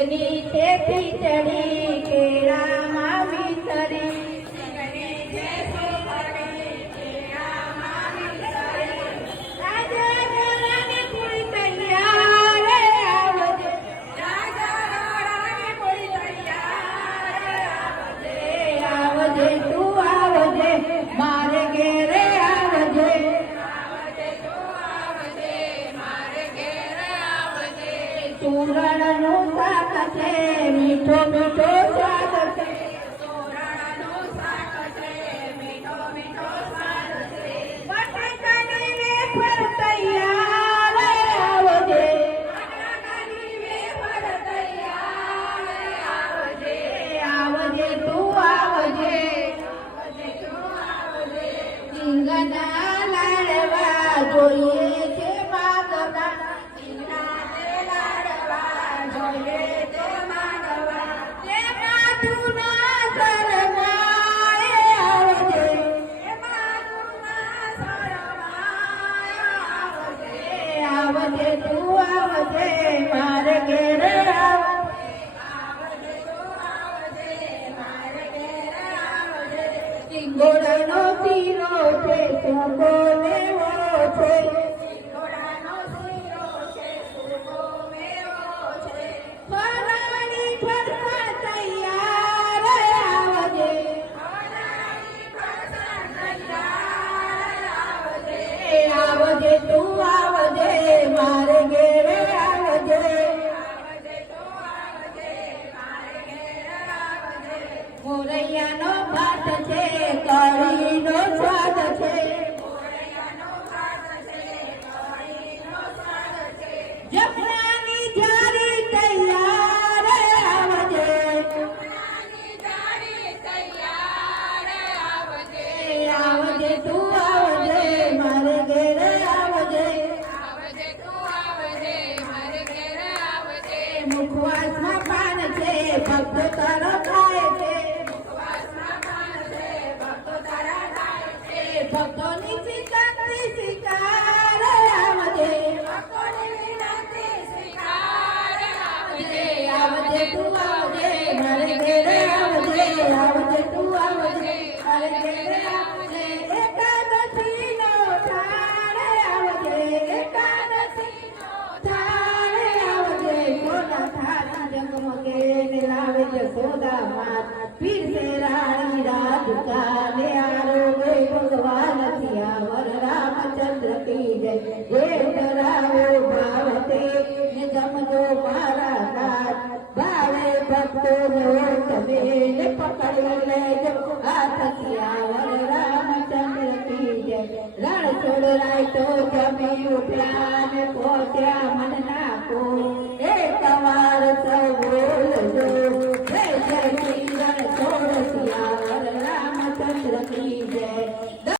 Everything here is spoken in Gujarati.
સિંગની છે ખીચડી કેળામાં વિસરી સુરણનું શાક છે મીઠો મીઠો સ્વાદ છે સુરણનું શાક છે મીઠો મીઠો સ્વાદ છે બટાકાની વેફર તૈયાર આવજે બટાકાની વેફર તૈયાર આવજે આવજે તું આવજે રીંગણા લાડવા જોઈએ છે માગવા આવજે તું આવજે મારે ઘેર આવજે સિંગોડાનો શીરો છે સૂકો લેવો છે સિંગોડાનો શીરો છે સૂકો લેવો છે ફરાળી ફરસાણ તૈયાર આવજે ફરાળી ફરસાણ તૈયાર આવજે આવજે તું આવજે મારે ઘેર આવજે આવજે તું આવજે મારે ઘેર આવજે મોરૈયાનો ભાત છે કઢીનો સ્વાદ છે મોરૈયાનો ભાત છે કઢીનો સ્વાદ છે જમણાની જારી તૈયાર આવજે જમણાની જારી તૈયાર આવજે આવજે તું આવજે મારે ઘેર આવજે આવજે તું આવજે મારે ઘેર આવજે મુખવાસમાં પાન છે ભક્તો તારો ખાય છે મુખવાસમાં પાન છે ભક્તો તારા ખાય છે ભક્તોની વિનંતી સ્વીકાર આવજે ભક્તોની વિનંતી સ્વીકાર આવજે આવજે તું આવજે મારે ઘેર આવજે આવજે તું આવજે મારે ઘેર આવજે એકાદશીનો થાળ આવજે એકાદશીનો થાળ આવજે સોના થાળા જગમગે ને લાવે જશોદા માત પીરસે રાણી રાજકાને આરોગે ભગવાન થિયા વર રામચંદ્ર કી જય જે ડરાવ્યો ભાવતે ને જમજો મારા નાથ ભાવે ભક્તો નો તમે ને પકડી લેજો હાથ થિયા વર રામચંદ્ર કી જય રણ છોડ રાય તો જમી ઉઠ્યા ને પહોંચ્યા મન ના કો